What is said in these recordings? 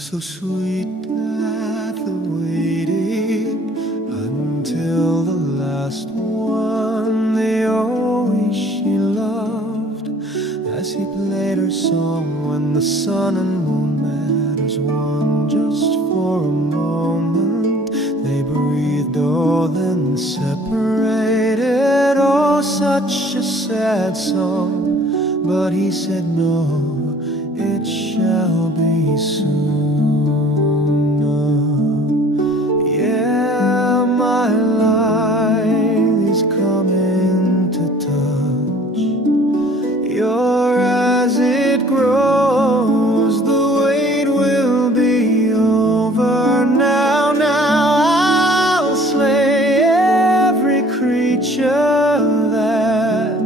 so sweet, death awaiting until the last one, the always she loved. As he played her song when the sun and moon met as one, just for a moment they breathed, oh then separated. Oh, such a sad song, but he said no, it shall be sooner. Yeah, my life is coming to touch your as it grows. The wait will be over now. Now I'll slay every creature that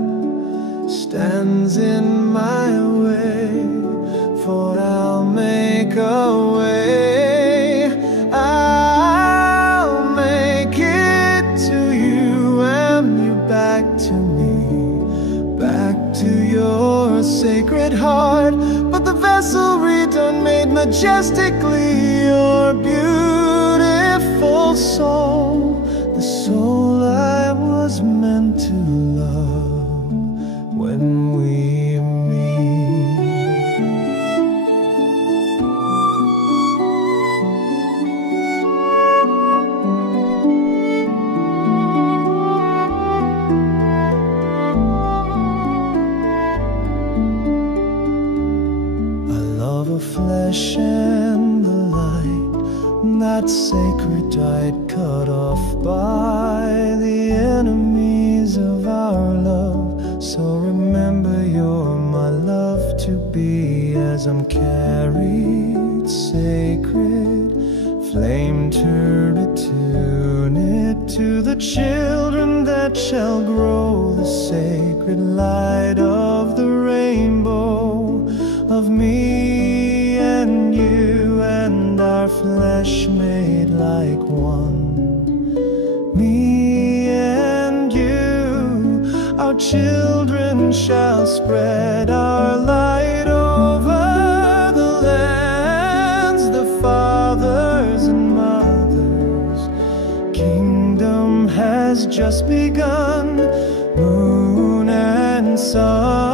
stands in my way, for I'll make a way. I'll make it to you and you back to me, back to your sacred heart. But the vessel redone, made majestically, your beautiful soul, the soul I was meant to love when we meet. Love of flesh and the light, that sacred died, cut off by the enemies of our love. So remember you're my love to be, as I'm carried sacred flame to retune it to the children that shall grow, the sacred light of the rainbow of me and you, and our flesh made like one. Me and you, our children shall spread our light over the lands, the fathers and mothers. Kingdom has just begun, moon and sun.